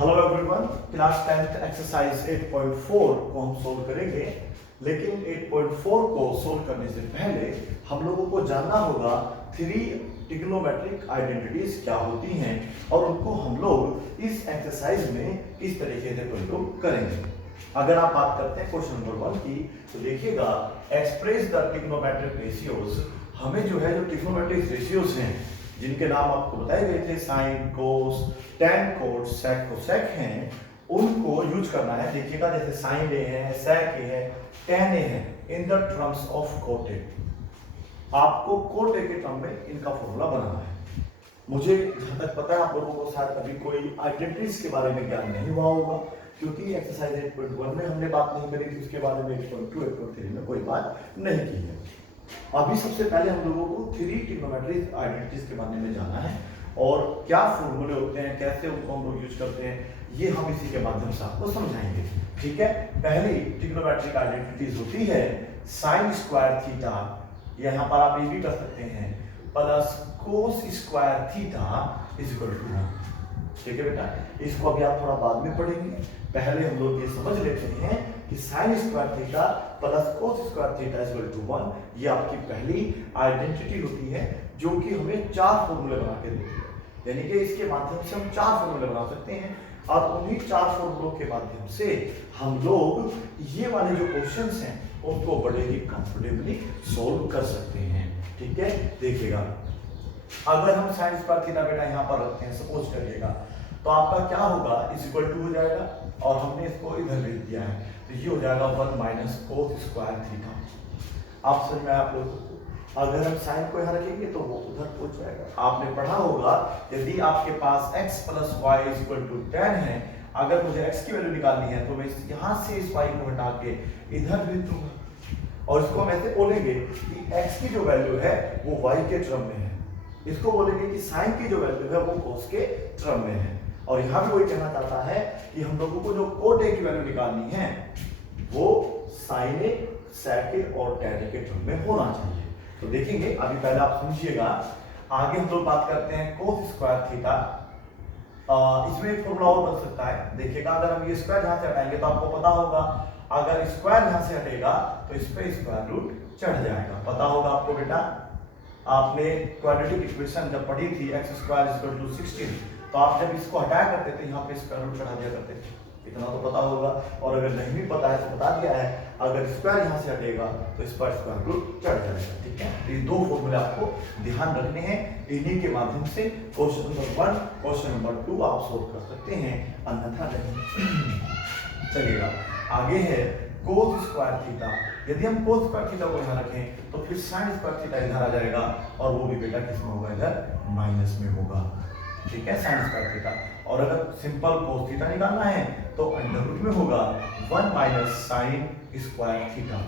Hello everyone, class 10th exercise 8.4 को हम solve करेंगे। लेकिन 8.4 को सोल्व करने से पहले हम लोगों को जानना होगा 3 ट्रिग्नोमेट्रिक आइडेंटिटीज क्या होती हैं और उनको हम लोग इस एक्सरसाइज में किस तरीके से प्रयोग करेंगे। अगर आप बात करते हैं क्वेश्चन नंबर 1 की, तो देखिएगा एक्सप्रेस द ट्रिग्नोमेट्रिक रेशियोज। हमें जो ट्रिग्नोमेट्रिक रेशियोज हैं जिनके नाम आपको बताए गए थे, साइन, कोस, टैन, कोट, सेक, कोसेक हैं, उनको यूज करना है। देखिएगा जैसे साइन ए है, सेक ए है, टैन ए है, in the terms of cot A. आपको कोट ए के टर्म में इनका फॉर्मूला बनाना है। मुझे जहां तक पता है आप लोगों को शायद अभी कोई आइडेंटिटीज के बारे में ज्ञान नहीं हुआ होगा, क्योंकि एक्सरसाइज 8.1 में हमने बात नहीं करी थी, उसके बारे में 8.2, 8.3 में कोई बात नहीं की है। अभी सबसे पहले हम लोगों को 3 ट्रिग्नोमेट्रिक आइडेंटिटीज के बारे में जानना है और क्या फॉर्मूले होते हैं, कैसे उनको हम लोग यूज करते हैं, ये हम इसी के माध्यम से आपको समझाएंगे। ठीक है, पहली ट्रिग्नोमेट्रिक आइडेंटिटीज होती है साइन स्क्वायर थीटा, यहाँ पर आप ये भी कर सकते हैं, plus cos square theta is equal to 1। ठीक है बेटा, इसको अभी आप थोड़ा बाद में पढ़ेंगे। पहले हम लोग ये समझ लेते हैं कि sign square theta plus cos square theta equal to 1, ये आपकी पहली आइडेंटिटी होती है जो कि हमें 4 फॉर्मूले बना के देती है। यानी कि इसके माध्यम से हम 4 फॉर्मूले बना सकते हैं और उन्हीं 4 फॉर्मूलों के माध्यम से हम लोग ये वाले जो क्वेश्चंस हैं उनको बड़े ही कंफर्टेबली सोल्व कर सकते हैं। ठीक है, देखिएगा अगर हम साइन स्क्वायर थीटा बेटा यहाँ पर रखते हैं, सपोज करिएगा, तो आपका क्या होगा, इज इक्वल टू हो जाएगा और हमने इसको इधर भेज दिया है, तो ये हो जाएगा 1 माइनस कोस स्क्वायर थीटा। आप समझ में आप लोगों को, अगर हम साइन को यहाँ रखेंगे तो वो उधर पहुंच जाएगा। आपने पढ़ा होगा यदि आपके पास x plus y is equal to 10 है, अगर मुझे x की वैल्यू निकालनी है तो मैं यहाँ से इस y को हटा के इधर भेज दूंगा और इसको हम ऐसे बोलेंगे कि x की जो वैल्यू है वो y के टर्म में है, इसको बोलेंगे कि साइन की जो वैल्यू है वो कोस के टर्म में है। और यहाँ भी वही कहना चाहता है कि हम लोगों को जो कोट ए की वैल्यू निकालनी है वो साइन ए, सेक ए और टैन ए के टर्म में होना चाहिए। तो देखेंगे, अभी पहले आप समझिएगा, आगे हम लोग बात करते हैं कोस स्क्वायर थीटा। इसमें एक फॉर्मूला और बन सकता है। देखिएगा अगर हम ये स्क्वायर यहाँ से हटाएंगे तो आपको पता होगा अगर स्क्वायर यहाँ से हटेगा तो इस पे स्क्वायर रूट चढ़ जाएगा। पता होगा आपको बेटा, आपने क्वाड्रेटिक इक्वेशन जब पढ़ी थी x स्क्वायर इक्वल टू 16, तो आप जब इसको हटाया करते थे यहाँ पे स्क्वायर रूट चढ़ा दिया करते थे, इतना तो पता होगा। और अगर नहीं भी पता है तो बता दिया है, अगर स्क्वायर यहाँ से हटेगा तो इस पर स्क्वायर रूट चढ़ जाएगा। ठीक है, तो ये 2 फॉर्मूले आपको ध्यान रखने हैं, इन्हीं के माध्यम से क्वेश्चन नंबर 1, क्वेश्चन नंबर 2 आप सोल्व कर सकते हैं, अन्यथा नहीं। चलिएगा आगे है कोस स्क्वायर थीटा। यदि हम कोस स्क्वायर थीटा को यहाँ रखें तो फिर साइन स्क्वायर थीटा इधर आ जाएगा और वो भी बेटा किस में होगा, इधर माइनस में होगा। ठीक है, साइन स्क्वायर थीटा। और अगर सिंपल कोस थीटा निकालना है तो अंडर रूट में होगा 1 माइनस साइन स्क्वायर थीटा।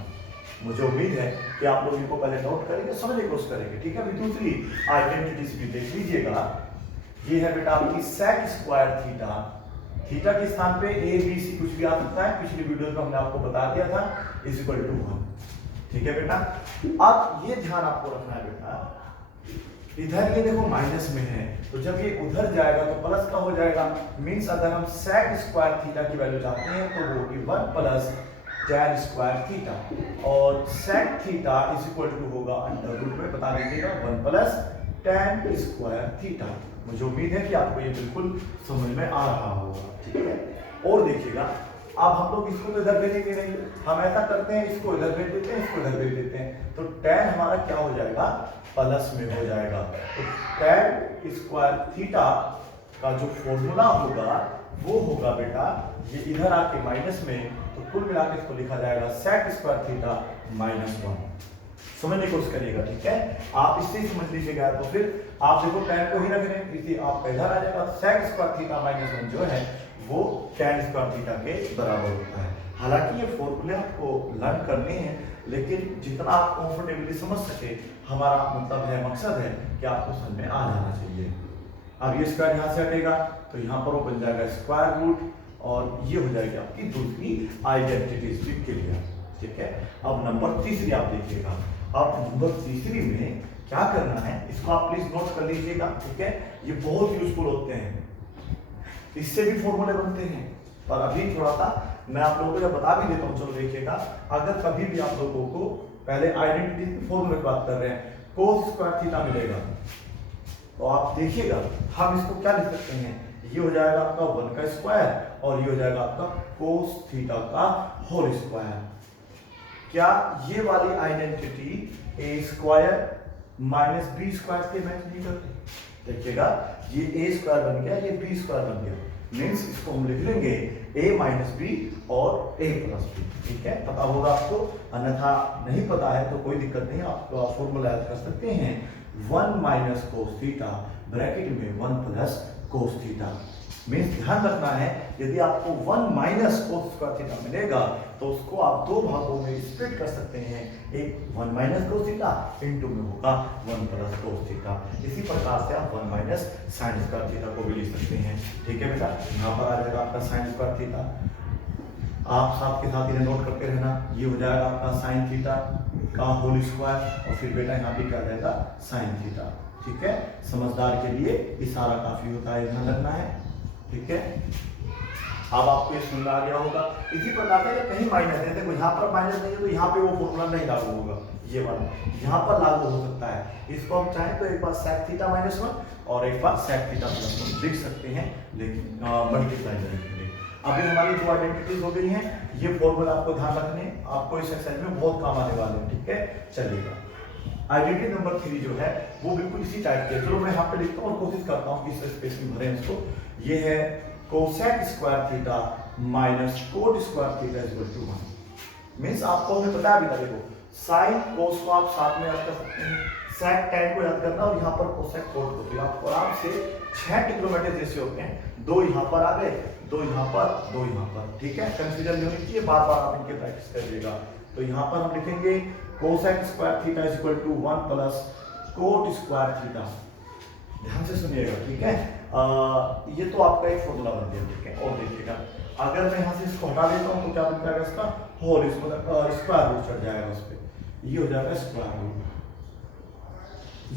मुझे उम्मीद है कि आप लोग इनको पहले नोट करेंगे, समझने की कोशिश करेंगे। ठीक है, अभी दूसरी आइडेंटिटीज भी देख लीजिएगा। ये है बेटा आपकी सेक स्क्वायर थीटा। थीटा के स्थान पे ए बी सी कुछ भी आ सकता है, पिछली वीडियो में हमने आपको बता दिया था, इज इक्वल टू 1। ठीक है बेटा, अब ये ध्यान आपको रखना है बेटा, इधर ये देखो माइनस में है, तो जब ये उधर जाएगा तो प्लस का हो जाएगा। मींस अगर हम सेक स्क्वायर थीटा की वैल्यू चाहते हैं तो वो होगी 1 प्लस टैन स्क्वायर थीटा, और sec theta is equal to होगा अंडर रूट में, बता दीजिएगा 1 प्लस टैन स्क्वायर थीटा। मुझे उम्मीद है कि आपको ये बिल्कुल समझ में आ रहा होगा। ठीक है, और देखिएगा अब हम लोग इसको तो इधर भेजेंगे नहीं, हम ऐसा करते हैं इसको इधर भेज देते हैं, इसको इधर भेज देते हैं, तो टैन हमारा क्या हो जाएगा, प्लस में हो जाएगा। तो टैन स्क्वायर थीटा का जो फॉर्मूला होगा वो होगा बेटा ये इधर आके माइनस में, तो कुल मिला के इसको लिखा जाएगा सेक स्क्वायर थीटा माइनस 1। समझने की कोशिश करिएगा। ठीक है, आप इससे ही समझ लीजिएगा। तो फिर आप देखो टैन को ही रख रहे हैं, इसी आप इधर आ जाएगा, सेक स्क्वायर थीटा माइनस 1 जो है वो टैन स्क्वायर थीटा के बराबर होता है। हालांकि ये फॉर्मूले आपको लर्न करने हैं, लेकिन जितना आप कंफर्टेबली समझ सके, हमारा मतलब है, मकसद है कि आपको समझ में आ जाना चाहिए। अब ये स्क्वायर यहाँ से हटेगा तो यहाँ पर वो बन जाएगा स्क्वायर रूट, और ये हो जाएगी आपकी दूसरी आइडेंटिटी क्लियर। ठीक है, अब नंबर तीसरी आप देखिएगा। अब नंबर तीसरी में क्या करना है, इसको आप प्लीज नोट कर लीजिएगा। ठीक है, ये बहुत यूजफुल होते हैं। इससे भी फॉर्मूले बनते हैं, पर अभी थोड़ा सा मैं आप लोगों को जब बता भी देता हूँ, चलो देखिएगा। अगर कभी भी आप लोगों को पहले आइडेंटिटी फॉर्मूले की बात कर रहे हैं, कोस स्क्वायर थीटा मिलेगा, तो आप देखिएगा हम इसको क्या लिख सकते हैं, ये हो जाएगा आपका 1 का स्क्वायर और ये हो जाएगा आपका कोस थीटा का होल स्क्वायर। क्या ये वाली आइडेंटिटी ए स्क्वायर माइनस बी स्क्वायर से मैच नहीं करती? देखिएगा ये ए स्क्वायर बन गया, ये बी स्क्वायर बन गया, मीन्स इसको हम लिख लेंगे ए माइनस बी और ए प्लस बी। ठीक है, पता होगा आपको, अन्यथा नहीं पता है तो कोई दिक्कत नहीं, आप फॉर्मूला याद कर सकते हैं। 1 माइनस कोस थीटा ब्रैकेट में 1 प्लस कोस थीटा। मीन्स ध्यान रखना है, यदि आपको 1 माइनस कोस स्क्वायर थीटा मिलेगा तो उसको आप दो भागों में स्प्लिट कर सकते हैं, एक 1 माइनस कोस थीटा इनटू में होगा 1 प्लस कोस थीटा। इसी प्रकार से आप 1 माइनस साइन स्क्वायर थीटा को भी लिख सकते हैं। ठीक है बेटा, यहाँ पर आ जाएगा आपका साइन स्क्वायर थीटा, आप साथ के साथ इन्हें नोट करते रहना, ये हो जाएगा आपका साइन थीटा का होल स्क्वायर और फिर बेटा यहाँ पे क्या जाएगा साइन थीटा। ठीक है, समझदार के लिए इशारा काफी होता है, ध्यान रखना है। ठीक है, अब आपको ये सुनना आ गया होगा। इसी प्रकार से कहीं माइनस है, देखो यहाँ पर माइनस नहीं है तो यहाँ पे वो फॉर्मूला नहीं लागू होगा, ये वाला यहाँ पर लागू हो सकता है। इसको हम चाहें तो एक बार सेक थीटा माइनस 1 और एक बार सेक थीटा प्लस 1 लिख सकते हैं, लेकिन मल्टीप्लाई करने के लिए। अभी हमारी दो आइडेंटिटीज हो गई हैं, ये फॉर्मूला आपको ध्यान रखने, आपको इस एक्सरसाइज में बहुत काम आने वाले हैं। ठीक है, चलिएगा आइडेंटिटी नंबर 3 जो है वो बिल्कुल इसी टाइप के, चलो मैं यहाँ पे लिखता हूँ और कोशिश करता हूँ कि इस स्पेस में भरें इसको। ये है cosec square theta minus cot square theta equal to 1। Means आपको हमें पता है, देखो साइन कोस को आप साथ में याद कर सकते हैं, सेक टैन को याद करना और यहाँ पर कोसेक कोट को, तो आपको आराम से 6 ट्रिग्नोमेट्री जैसे होते हैं, 2 यहाँ पर आ गए, 2 यहाँ पर, 2 यहाँ पर। ठीक है, कंफ्यूजन नहीं होनी चाहिए, बार बार आप इनके प्रैक्टिस करिएगा। तो यहाँ पर हम लिखेंगे cosec square theta is equal to 1 plus cot square theta. ध्यान से सुनिएगा, ठीक है। ये तो आपका एक फॉर्मूला बन गया। ठीक है, और देखिएगा अगर मैं यहाँ से इसको हटा देता हूँ तो क्या बन जाएगा, इसका होल स्क्वायर रूट चढ़ जाएगा उस पर, ये हो जाएगा स्क्वायर रूट,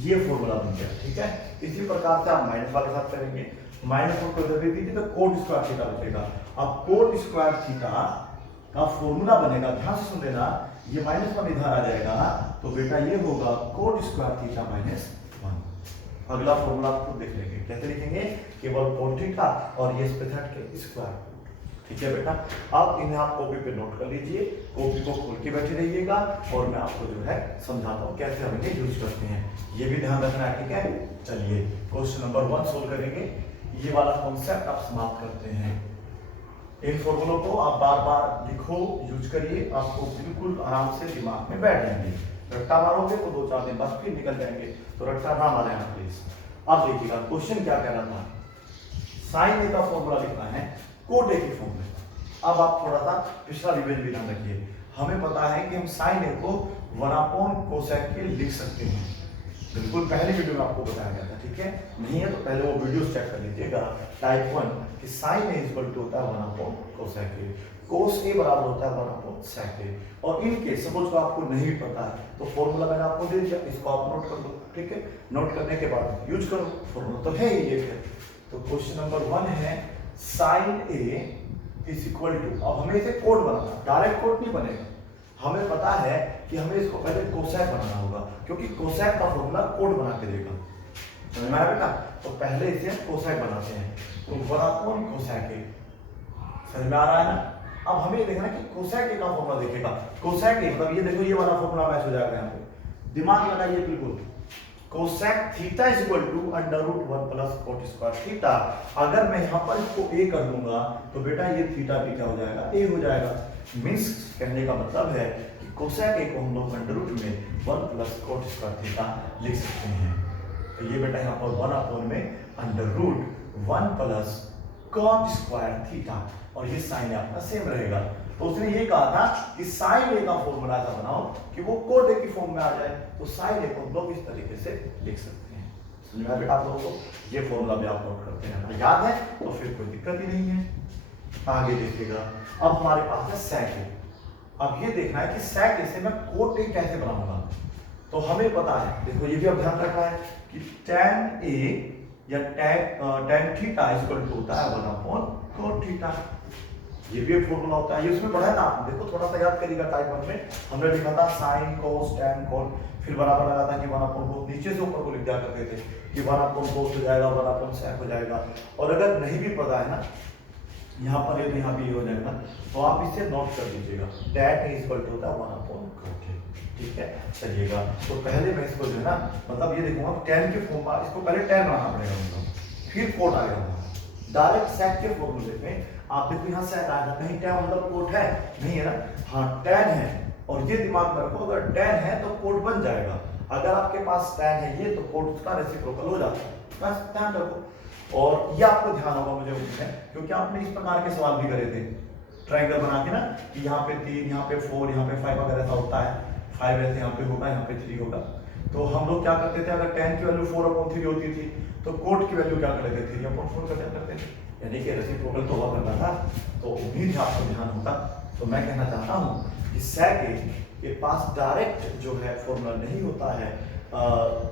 ये फॉर्मूला बन गया। ठीक है, इसी प्रकार से आप माइनस वाले साथ करेंगे, माइनस को इधर दे दीजिए तो कोट स्क्वायर थीटा बचेगा। अब कोट स्क्वायर थीटा का फॉर्मूला बनेगा, ध्यान से सुन लेना, ये -1 इधर आ जाएगा तो बेटा ये होगा कोट स्क्वायर थीटा माइनस 1। अगला फॉर्मूला आपको देख लेंगे, कैसे लिखेंगे, केवल कोट थीटा और ये के स्क्वायर। ठीक है बेटा, अब इन्हें आप कॉपी पे नोट कर लीजिए, कॉपी को खोल के बैठे रहिएगा और मैं आपको जो है समझाता हूँ कैसे हम इन्हें यूज करते हैं, ये भी ध्यान रखना है। ठीक है, चलिए क्वेश्चन नंबर 1 सोल्व करेंगे। ये वाला कॉन्सेप्ट आप समाप्त करते हैं। इन फॉर्मूलों को आप बार बार लिखो, यूज करिए, आपको बिल्कुल आराम से दिमाग में बैठ जाएंगे। रट्टा मारोगे तो 2-4 दिन बाद फिर निकल जाएंगे, तो रट्टा ना मारे ना प्लीज। अब देखिएगा क्वेश्चन क्या कह रहा था, साइन ए का फॉर्मूला लिखना है कोट ए के फॉर्म में। अब आप थोड़ा सा पिछला रिवीजन भी ध्यान रखिए, हमें पता है कि हम साइन ए को 1 कोसेक के लिख सकते हैं, बिल्कुल पहले वीडियो में आपको बताया गया था। ठीक है, नहीं है तो पहले वो वीडियोस चेक कर लीजिएगा। टाइप 1 कि साइन ए इक्वल टू होता है 1 कोसेक ए, कोस ए बराबर होता है 1 सेक ए। और इनके सपोज को आपको नहीं पता है तो फॉर्मूला मैंने आपको दे दिया, इसको आप नोट कर दो। ठीक है, नोट करने के बाद यूज करो, फॉर्मूला तो है ही ये। तो क्वेश्चन नंबर 1 है sin A is equal to, अब हमें इसे कोड बनाना, डायरेक्ट कोड नहीं बनेगा, हमें पता है कि हमें इसको पहले कोसेक बनाना होगा, क्योंकि कोसेक का फॉर्मूला कोड बना के देगा। समझ में आया बेटा, तो पहले इसे कोसेक बनाते हैं, तो 1 कोसेक ए, समझ में आ रहा है ना। अब हमें देखना कि कोसेक ए का फॉर्मूला देखेगा, कोसेक ए मतलब ये देखो ये वाला फॉर्मूला मैच हो जाएगा यहाँ पे, दिमाग लगाइए बिल्कुल। Cosec theta is equal to √1 plus cot square theta. अगर मैं यहाँ पर इसको ए कर दूंगा तो बेटा ये थीटा भी क्या हो जाएगा, ए हो जाएगा। मीन्स कहने का मतलब है कि कोसेक ए को हम लोग √ में 1 प्लस कोट स्क्वायर थीटा लिख सकते हैं। तो ये बेटा यहाँ पर 1/√1 प्लस कॉट स्क्वायर थीटा, और ये साइन आपका सेम रहेगा। तो उसने ये कहा था कि साइन ए का फॉर्मूला ऐसा बनाओ कि वो कोट ए की फॉर्म में आ जाए, तो साइन ए को हम लोग इस तरीके से लिख सकते हैं। समझ में आया बेटा आप लोगों को, ये फॉर्मूला भी आप नोट करते हैं, याद है तो फिर कोई दिक्कत ही नहीं है। आगे देखिएगा, अब हमारे पास है सेक ए। अब ये देखना है कि सेक ए से मैं कोट ए कैसे बनाऊंगा। तो हमें पता है, देखो ये भी अब ध्यान रखना है कि tan A या tan थीटा इक्वल टू होता है 1 अपॉन cot थीटा। ये भी एक फॉर्मूला होता है, ये उसमें पढ़ा है ना आपने, देखो थोड़ा सा याद करिएगा। टाइप 1 में हमने लिखा था sin cos tan cot, फिर बराबर लगा था कि 1 अपॉन cos, नीचे से ऊपर को लिख दिया करते थे कि 1 अपॉन cos हो जाएगा, 1 अपॉन sec हो जाएगा। और अगर नहीं भी पता है ना, यहाँ पर ये तो यहाँ भी हो जाएगा, तो आप इसे नोट कर लीजिएगा। tan इक्वल टू होता है 1 अपॉन cot, ठीक है। चलिएगा, तो पहले मैं इसको जो है ना, मतलब ये देखूंगा tan के फॉर्म में, इसको पहले tan बनाना पड़ेगा मुझे, फिर cot आएगा। डायरेक्ट sec के फॉर्मूले में आप देखो यहाँ sec आया था, कहीं tan मतलब cot है नहीं है ना, हाँ tan है। और ये दिमाग में रखो, अगर tan है तो cot बन जाएगा, अगर आपके पास tan है ये, तो cot उसका रेसिप्रोकल हो जाता है, बस ध्यान रखो। और ये आपको ध्यान होगा मुझे उम्मीद है, क्योंकि आपने इस प्रकार के सवाल भी करे थे ट्रायंगल बना के ना, कि यहाँ पे 3, यहाँ पे 4, यहाँ पे 5 अगर ऐसा होता है, 5 ऐसे यहाँ पे होगा, यहाँ पे 3 होगा, तो हम लोग क्या करते थे, अगर tan की वैल्यू 4/3 होती थी तो cot की वैल्यू क्या कर लेते थे, 3/4 कर दिया करते थे, यानी कि रेसिप्रोकल तो हुआ करना था। तो उम्मीद है आपको ध्यान होगा। तो मैं कहना चाहता हूँ कि sec के पास डायरेक्ट जो है फॉर्मूला नहीं होता है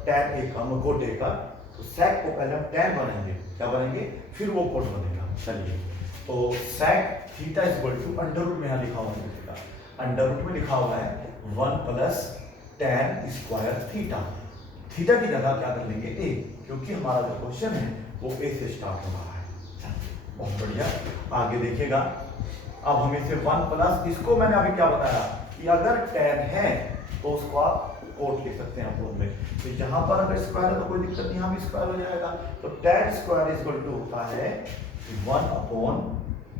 tan a का cot a का, तो sec को पहले हम tan बनाएंगे, क्या बनेंगे, फिर वो cot बनेगा। चलिए, तो sec theta equal to under root में यहाँ लिखा हुआ है, अंडर रूट में लिखा हुआ है 1 plus tan square theta. Theta की जगह क्या कर लेंगे a, क्योंकि हमारा जो क्वेश्चन है वो a से स्टार्ट हो रहा है। बहुत बढ़िया, आगे देखिएगा। अब हम इसे 1 प्लस, इसको मैंने अभी क्या बताया कि अगर tan है तो उसको आप cot लिख सकते हैं आप में, तो यहाँ पर अगर स्क्वायर है तो कोई दिक्कत नहीं, यहाँ भी स्क्वायर हो जाएगा। तो tan स्क्वायर इक्वल टू होता है 1 upon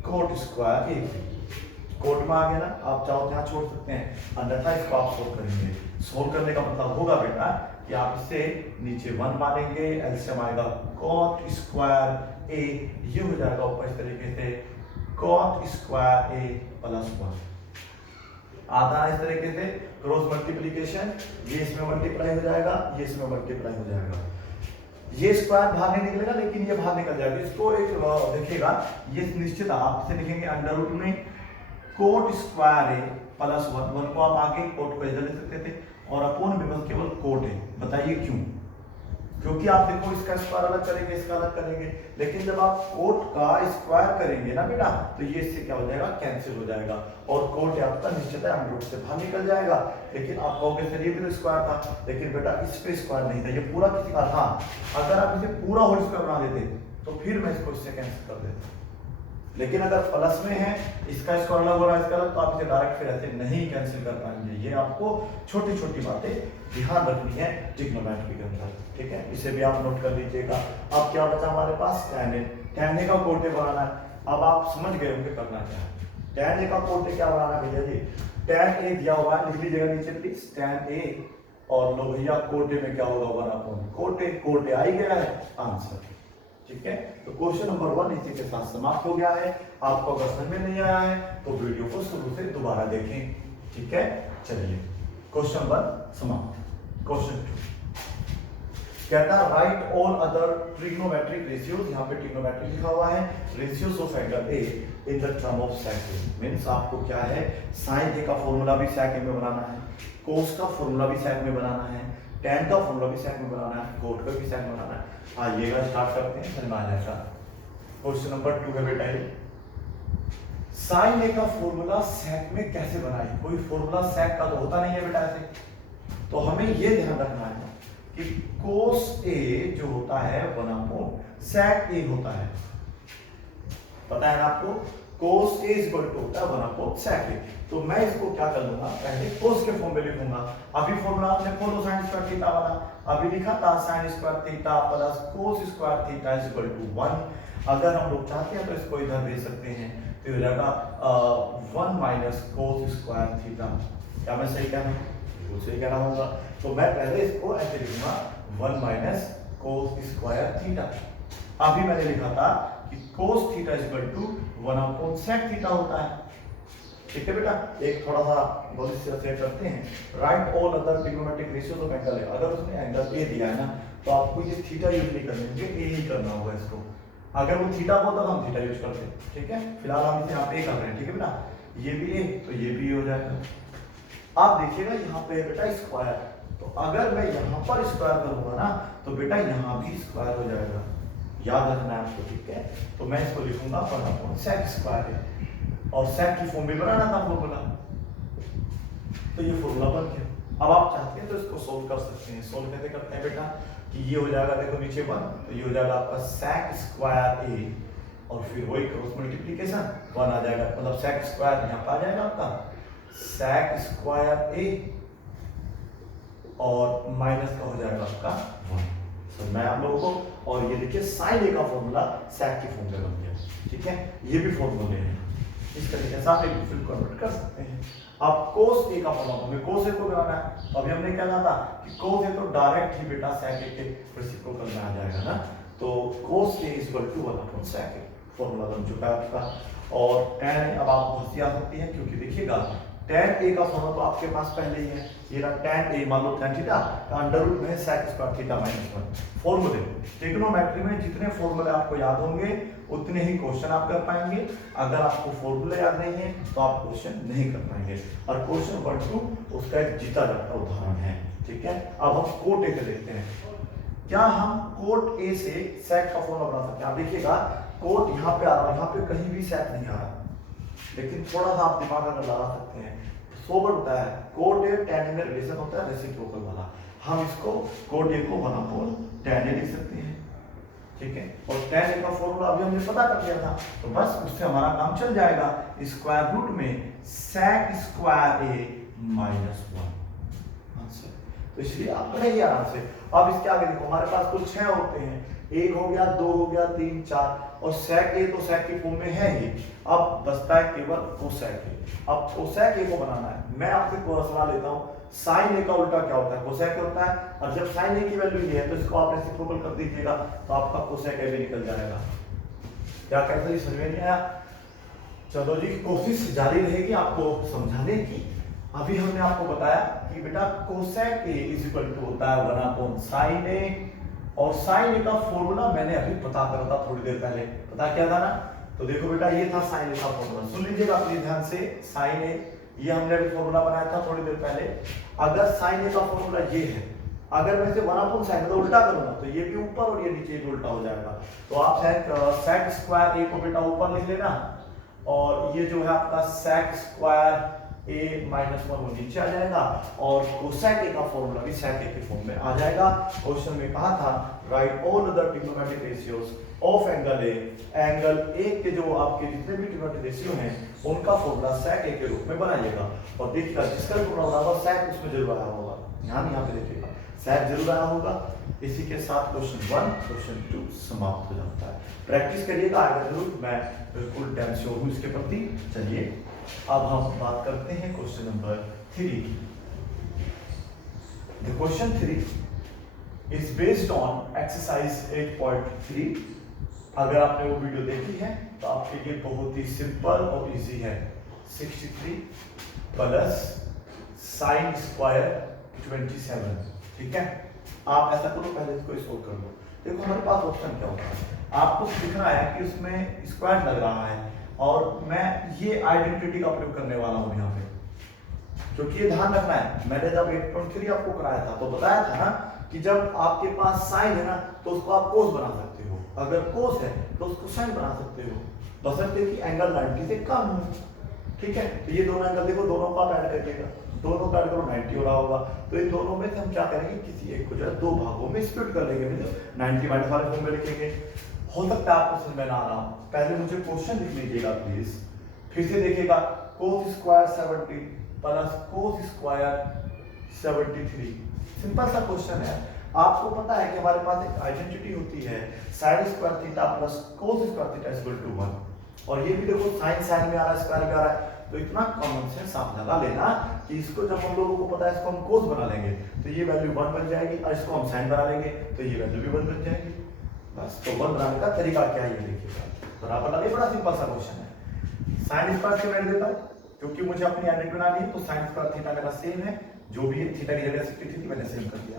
cot square a। Cot में आ गया ना, आप चाहो तो यहाँ छोड़ सकते हैं, अन्यथा इसको आप सोल्व करेंगे। सोल्व करने का मतलब होगा बेटा कि आप इसे नीचे 1 मानेंगे, एलसीएम आएगा cot स्क्वायर a, ये हो जाएगा ऊपर इस तरीके से cot स्क्वायर a प्लस 1। आता है इस तरीके से क्रॉस मल्टीप्लिकेशन, ये इसमें मल्टीप्लाई हो जाएगा, ये इसमें मल्टीप्लाई हो जाएगा, ये स्क्वायर बाहर नहीं निकलेगा लेकिन ये बाहर निकल जाएगा। इसको एक देखिएगा, ये निश्चित आप इसे लिखेंगे अंडर रूट में कोट स्क्वायर है प्लस 1 को आप आगे कोट को इधर ले सकते थे, और अपोन में बस केवल कोट है। बताइए क्यों? क्योंकि आप देखो इसका स्क्वायर अलग करेंगे, इसका अलग करेंगे, लेकिन जब आप कोट का स्क्वायर करेंगे ना बेटा, तो ये इससे क्या हो जाएगा, कैंसिल हो जाएगा, और कोट आपका निश्चित है अंडर रूट से बाहर निकल जाएगा। लेकिन आप कहोगे सर ये भी तो स्क्वायर था, लेकिन बेटा इस पे स्क्वायर नहीं था, ये पूरा किसी का था। अगर आप इसे पूरा होल स्क्वायर बना देते तो फिर मैं इसको इससे कैंसिल कर देता, लेकिन अगर प्लस में है, इसका स्क्वायर अलग हो रहा है, इसका अलग, तो आप इसे डायरेक्ट फिर ऐसे नहीं कैंसिल कर पाएंगे। ये आपको छोटी छोटी बातें ध्यान रखनी है ट्रिग्नोमेट्री के अंदर, ठीक है। इसे भी आप नोट कर लीजिएगा। अब क्या बचा हमारे पास, tan a का कोटे बनाना है। अब आप समझ गए होंगे करना क्या है। tan a का कोटे क्या बनाना है भैया जी, tan a दिया हुआ है, लिख लीजिएगा नीचे प्लीज, tan a, और लो भैया कोटे में क्या होगा, 1 अपॉन कोटे आ ही गया है आंसर, ठीक है। तो क्वेश्चन नंबर 1 इसी के साथ समाप्त हो गया है। आपको अगर समझ में नहीं आया है तो वीडियो को शुरू से दोबारा देखें, ठीक है। चलिए, क्वेश्चन 1 समाप्त। क्वेश्चन 2 कहता है right all other trigonometric ratios, यहाँ पे ट्रिग्नोमेट्रिक लिखा हुआ है, ratios of angle A in the term of sec a। Means आपको क्या है, sin a का फॉर्मूला भी sec a में बनाना है, cos का फॉर्मूला भी sec में बनाना है, tan का फॉर्मूला भी sec में बनाना है, cot का भी sec में बनाना है। आइएगा स्टार्ट करते हैं, समझ में आ जाएगा। क्वेश्चन नंबर 2 है बेटा, sin a का फॉर्मूला sec में कैसे बनाए, कोई फॉर्मूला sec का तो होता नहीं है बेटा ऐसे। तो हमें ये ध्यान रखना है कि cos a जो होता है 1 अपॉन sec a होता है, पता है ना आपको, cos a इक्वल टू होता है 1 अपॉन sec a। तो मैं इसको क्या कर लूंगा, पहले cos के फॉर्म में लिखूंगा। अभी फॉर्मूला आपने खोलो sin स्क्वायर थीटा वाला, अभी लिखा था sin square theta plus cos square theta equal to 1। अगर हम लोग चाहते हैं तो इसको इधर भेज सकते हैं, तो हो जाएगा 1 माइनस cos स्क्वायर थीटा। क्या मैं सही कह रहा हूँ? सही कह रहा होगा। तो मैं पहले इसको ऐसे लिखूंगा 1 माइनस cos स्क्वायर थीटा। अभी मैंने लिखा था कि cos theta equal to 1 upon sec theta होता है, ठीक है बेटा। एक थोड़ा सा भविष्य से करते हैं, right all other trigonometric ratios of angle है। अगर उसने एंगल ए दिया है ना, तो आपको ये थीटा यूज नहीं करने होंगे, ए ही करना होगा इसको। अगर वो थीटा बोलता तो हम थीटा यूज करते हैं, ठीक है। फिलहाल हम इसे यहाँ पे कर रहे हैं, ठीक है बेटा। ये भी ए तो ये भी हो जाएगा। आप देखिएगा यहाँ पे बेटा स्क्वायर, तो अगर मैं यहाँ पर स्क्वायर करूंगा ना, तो बेटा यहाँ भी स्क्वायर हो जाएगा। याद रखना है आपको, ठीक है। तो मैं इसको लिखूंगा 1/sec² और sec की फॉर्म में बनाना था फॉर्मूला, तो ये फॉर्मूला बन गया। अब आप चाहते हैं तो इसको सोल्व कर सकते हैं। सोल्व कैसे करते हैं बेटा, कि ये हो जाएगा, देखो नीचे 1, तो ये हो जाएगा आपका sec² और फिर वही क्रॉस मल्टीप्लीकेशन 1 आ जाएगा, मतलब sec² यहाँ पर आ जाएगा आपका sec² और माइनस का हो जाएगा आपका 1। समझ में आप लोगों को। और ये देखिए sin a का फॉर्मूला sec की फॉर्म में बन गया, ठीक है। ये भी फॉर्मूले हैं, इस तरीके से आप एक फिर कन्वर्ट कर सकते हैं। अब cos a का फॉर्मूला, हमें cos a को बनाना है, तो अभी हमने क्या जाना था कि cos a तो डायरेक्ट ही बेटा sec a के रेसिप्रोकल में आ जाएगा ना, तो cos a = 1/sec a formula बन चुका है आपका। और tan, अब आप हंसी आ सकती है क्योंकि देखिएगा tan a का फॉर्मूला तो आपके पास पहले ही है, ये रहा tan a, मान लो tan थीटा का अंडर रूट में sec² थीटा -1। फॉर्मूले ट्रिग्नोमेट्री में जितने फॉर्मूले आपको याद होंगे उतने ही क्वेश्चन आप कर पाएंगे। अगर आपको फॉर्मूले याद नहीं है तो आप क्वेश्चन नहीं कर पाएंगे। और क्वेश्चन 1 2 उसका एक जीता जाता उदाहरण है, ठीक है। अब हम कोट ए के देखते हैं, क्या हम कोट ए से sec का फॉर्मूला बना सकते हैं। आप देखिएगा कोट यहाँ पे आ रहा है, यहाँ पे कहीं भी sec नहीं आ रहा, लेकिन थोड़ा सा आप दिमाग में लगा सकते हैं, सोबर होता है कोट ए tan में रिलेशन होता है रेसिप्रोकल वाला, हम इसको कोट ए को 1/tan a लिख सकते हैं, ठीक है। और tan a का फॉर्मूला अभी हमने पता कर लिया था, तो बस उससे हमारा काम चल जाएगा। स्क्वायर रूट में sec² a -1 आंसर। तो इसलिए आप पढ़ेंगे आराम से। अब इसके आगे देखो, हमारे पास कुल 6 होते हैं, 1 हो गया, 2 हो गया, 3 4, और sec a तो sec की फॉर्म में है ही। अब बचता है केवल cosec a। अब cosec a को बनाना है, मैं आपसे सलाह लेता हूँ, sin a का उल्टा क्या होता है, cosec a होता है, और जब sin a की वैल्यू ये है तो इसको आप रेसिप्रोकल कर दीजिएगा तो आपका cosec a भी निकल जाएगा। क्या कहते हैं, समझ में नहीं आया? चलो जी, कोशिश जारी रहेगी आपको समझाने की। अभी हमने आपको बताया कि बेटा cosec a = होता है 1/sin a, और sin a का फॉर्मूला मैंने अभी पता करा था थोड़ी देर पहले, पता क्या था ना, तो देखो बेटा ये था sin a का फॉर्मूला, सुन लीजिएगा अपने ध्यान से। sin a ये हमने अभी फॉर्मूला बनाया था थोड़ी देर पहले। अगर sin a का फॉर्मूला ये है, अगर मैं इसे 1/sin तो उल्टा करूंगा तो ये भी ऊपर और ये नीचे भी उल्टा हो जाएगा, तो आप sec² a को बेटा ऊपर लिख लेना, और ये जो है आपका sec² a -1 वो नीचे आ जाएगा, और cosec a का फॉर्मूला भी sec a के फॉर्म में आ जाएगा। क्वेश्चन में कहा था right all other trigonometric ratios of angle a, angle a के जो आपके जितने भी ट्रिग्नोमेट्रिक रेशियो हैं उनका फॉर्मूला sec a के रूप में बनाइएगा। और देखिएगा जिसका फॉर्मूला होगा sec उसमें जरूर आया होगा, यहाँ पे देखिएगा sec जरूर आया होगा। इसी के साथ क्वेश्चन 1 क्वेश्चन 2 समाप्त हो जाता है। प्रैक्टिस करिएगा, आएगा जरूर, मैं बिल्कुल डैम श्योर हूँ इसके प्रति। चलिए अब हम बात करते हैं क्वेश्चन नंबर 3 की। The question 3 is based on exercise 8.3। अगर आपने वो वीडियो देखी है तो आपके लिए बहुत ही सिंपल और इजी है। 63 प्लस sin² 27, ठीक है। आप ऐसा करो, पहले इसको सोल्व कर लो। देखो हमारे पास ऑप्शन क्या होता है, आपको दिख रहा है कि उसमें स्क्वायर लग रहा है, और मैं ये आइडेंटिटी का प्रयोग करने वाला हूं यहाँ पे, क्योंकि ये ध्यान रखना है। मैंने जब 8.3 आपको कराया था तो बताया था ना कि जब आपके पास साइन है ना तो उसको आप कोस बना सकते हो, अगर कोस है तो उसको साइन बना सकते हो, बशर्ते कि एंगल 90 से कम हो, ठीक है। तो ये दोनों एंगल देखो, दोनों का ऐड करिएगा, दोनों का ऐड करो 90 हो रहा होगा, तो इन दोनों में से हम क्या करेंगे, किसी एक को जो है 2 भागों में स्प्लिट कर लेंगे, मतलब 90 माइनस वाले फॉर्म में लिखेंगे। हो सकता है आपको समझ में ना आ रहा हो, पहले मुझे क्वेश्चन लिख लीजिएगा प्लीज, फिर से देखिएगा cos² 70 प्लस cos² 73। सिंपल सा क्वेश्चन है। आपको पता है कि हमारे पास एक आइडेंटिटी होती है sin² theta plus cos² theta = 1, और ये भी देखो sin में आ रहा है, स्क्वायर में आ रहा है, तो इतना कॉमन सेंस आप लगा लेना कि इसको जब हम लोगों को पता है इसको हम cos बना लेंगे तो ये वैल्यू 1 बन जाएगी, और इसको हम sin बना लेंगे तो ये वैल्यू भी 1 बन जाएगी। बस, तो 1 बनाने का तरीका क्या है ये देखिएगा, बराबर लगे, बड़ा सिंपल सा क्वेश्चन है। sin² से वैल्यू देता है, क्योंकि मुझे अपनी आइडेंटिटी बनानी है, तो sin² थीटा मेरा सेम है, जो भी है थीटा की जगह 60 थी मैंने सेम कर दिया।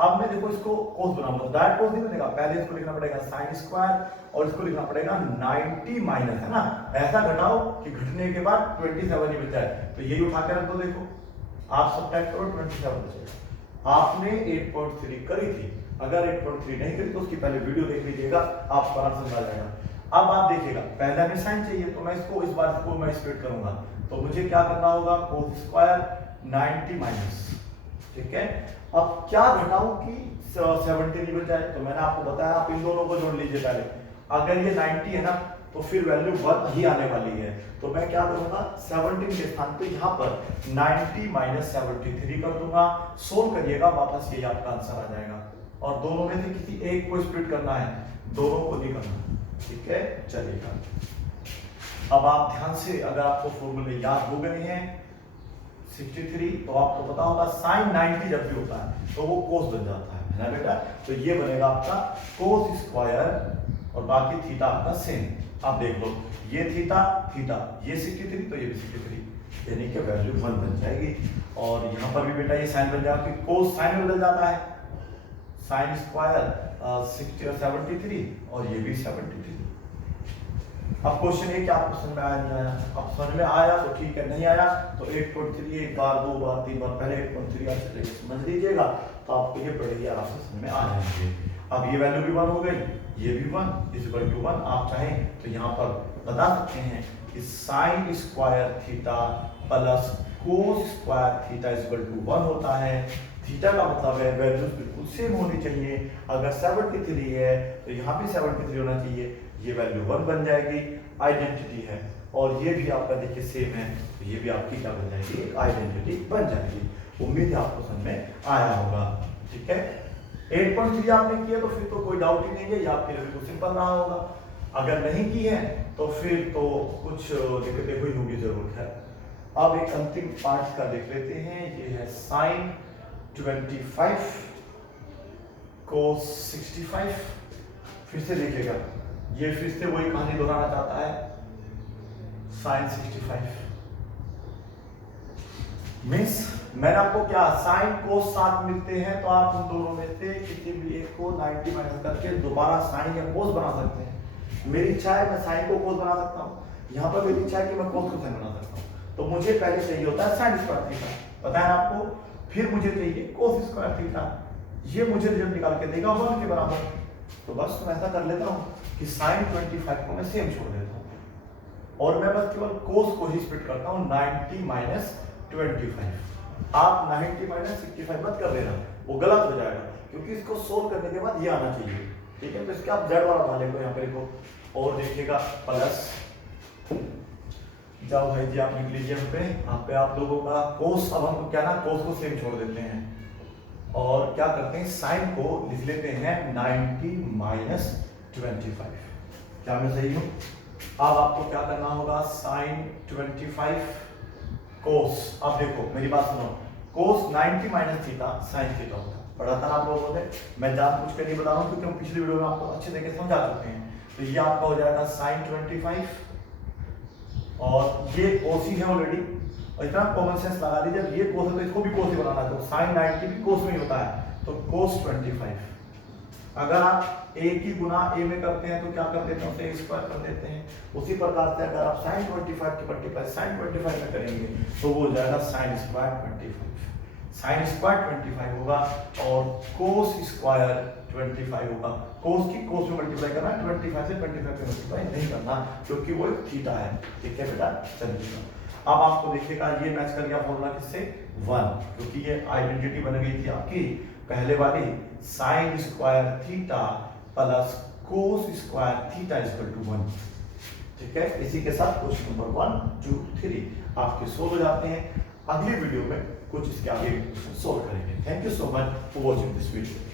अब मैं देखो इसको cos बनाऊंगा, डायरेक्ट cos नहीं बनेगा, पहले इसको लिखना पड़ेगा sin² और इसको लिखना पड़ेगा 90 माइनस, है ना, ऐसा घटाओ कि घटने के बाद 27 ही बचा है, तो यही उठा के रख दो। देखो आप सब्ट्रैक्ट करो 27 बचेगा। आपने 8.3 करी थी अगर 8.3 नहीं करी तो उसकी पहले वीडियो देख लीजिएगा, आपको आराम समझ आ जाएगा। अब आप देखिएगा, पहले हमें साइन चाहिए तो मैं इसको इस बार को मैं स्प्लिट करूंगा, तो मुझे क्या करना होगा, कोस स्क्वायर 90 माइनस, ठीक है। अब क्या घटाऊं कि 70 नहीं बचाए, तो मैंने आपको बताया आप इन दोनों को जोड़ लीजिए पहले। अगर ये 90 है ना तो फिर वैल्यू 1 ही आने वाली है, तो मैं क्या करूंगा 17 के स्थान पे यहाँ पर 90 माइनस 73 कर दूंगा। सोल्व करिएगा, वापस ये आपका आंसर आ जाएगा। और दोनों में से किसी एक को स्प्लिट करना है, दोनों को नहीं करना, ठीक है। चलिएगा, अब आप ध्यान से, अगर आपको फॉर्मूले याद हो गए हैं 63, तो आपको पता होगा साइन 90 जब भी होता है तो वो कोस बन जाता है ना बेटा। तो ये बनेगा आपका कोस स्क्वायर और बाकी थीटा आपका सेम। आप देख लो, ये थीटा थीटा, ये 63 तो ये भी 63, यानी कि वैल्यू 1 बन जाएगी। और यहाँ पर भी बेटा ये साइन बन जाएगा कि कोस साइन में बदल जाता है, साइन स्क्वायर 73 और ये भी 73। अब क्वेश्चन ये कि आपको समझ में आया नहीं आया। अब समझ में आया तो ठीक है, नहीं आया तो 8.3 एक बार, दो बार, तीन बार, पहले 8.3 आप चलेगा समझ लीजिएगा, तो आपको ये पढ़ेगी आराम से समझ में आ जाएंगे। अब ये वैल्यू भी 1 हो गई, ये भी 1 इक्वल टू 1। आप चाहें तो यहाँ पर बता सकते हैं कि sign square theta plus cos square theta equal to 1 होता है। थीटा का मतलब है वैल्यूज बिल्कुल सेम होनी चाहिए। अगर 73 है तो यहाँ भी 73 होना चाहिए, ये वैल्यू 1 बन जाएगी, आइडेंटिटी है। और ये भी आपका देखिए सेम है, तो ये भी आपकी क्या बन जाएगी, एक आइडेंटिटी बन जाएगी। उम्मीद है आपको समझ में आया होगा, ठीक है। 8.3 आपने किया तो फिर तो कोई डाउट ही नहीं है, ये आपके लिए बिल्कुल सिंपल रहा होगा। अगर नहीं की है तो फिर तो कुछ दिक्कतें हुई होगी जरूर है। अब एक अंतिम पार्ट का देख लेते हैं, ये है साइन 25 कोस 65। फिर से देखिएगा, ये फिर से वही कहानी दोहराना चाहता है, साइन 65 मीन्स मैंने आपको क्या साइन कोस साथ मिलते हैं तो आप उन दोनों में से किसी भी एक को 90 माइनस करके दोबारा साइन या कोस बना सकते हैं। मेरी इच्छा है मैं साइन को कोस बना सकता हूँ, यहाँ पर मेरी इच्छा है कि मैं कोस को साइन बना सकता हूँ। तो मुझे पहले चाहिए होता है साइन स्क्वायर थीटा, पता है आपको, फिर मुझे चाहिए कोस स्क्वायर थीटा, ये मुझे रिजल्ट निकाल के देगा 1 के बराबर। तो बस मैं ऐसा कर लेता हूँ कि साइन 25 को मैं सेम छोड़ देता हूँ और मैं बस केवल कोस को ही स्प्लिट करता हूँ 90 माइनस 25। आप 90 माइनस 65 मत कर देना, वो गलत हो जाएगा, क्योंकि इसको सोल्व करने के बाद ये आना चाहिए, ठीक है। तो इसके आप जेड वाला भाले को यहाँ पे लिखो और देखिएगा प्लस, जाओ भाई जी आप लिख लीजिए यहाँ पे आप लोगों का कोस। अब हम क्या ना कोस को सेम छोड़ देते हैं और क्या करते हैं साइन को लिख लेते हैं 90 माइनस 25। क्या मैं सही हूं? अब आपको क्या करना होगा, साइन 25 कोस। अब देखो मेरी बात सुनो, कोस 90 माइनस थीटा साइन थीटा होता है, पढ़ा था आप लोगों ने, मैं जानबूझ के नहीं बता रहा हूँ क्योंकि हम पिछली वीडियो में आपको अच्छे तरीके से समझा चुके हैं। तो ये आपका हो जाएगा साइन 25 और ये कोस ही है ऑलरेडी, और इतना कॉमन सेंस लगा दीजिए, जब ये कोस है तो इसको भी कोस ही बनाना है, तो साइन 90 भी कोस में ही होता है, तो कोस 25। अगर आप a की गुना a में करते हैं तो क्या कर देते हैं, उसे स्क्वायर कर देते हैं। उसी प्रकार से अगर आप साइन 25 की मल्टीप्लाई साइन 25 में करेंगे तो वो हो जाएगा साइन स्क्वायर 25, साइन स्क्वायर 25 होगा और कोस स्क्वायर 25 होगा। कोस की कोस में मल्टीप्लाई करना, 25 से 25 पे मल्टीप्लाई नहीं करना, क्योंकि वो एक थीटा है, ठीक है बेटा। चलिए अब आपको देखिएगा ये मैच कर गया फॉर्मूला किससे, 1, क्योंकि ये आइडेंटिटी बन गई थी आपकी पहले वाली, sin square theta plus cos square theta equal to 1, ठीक है। इसी के साथ क्वेश्चन नंबर 1, 2, 3 आपके सोल्व हो जाते हैं। अगली वीडियो में कुछ इसके आगे सोल्व करेंगे। Thank you so much for watching this video.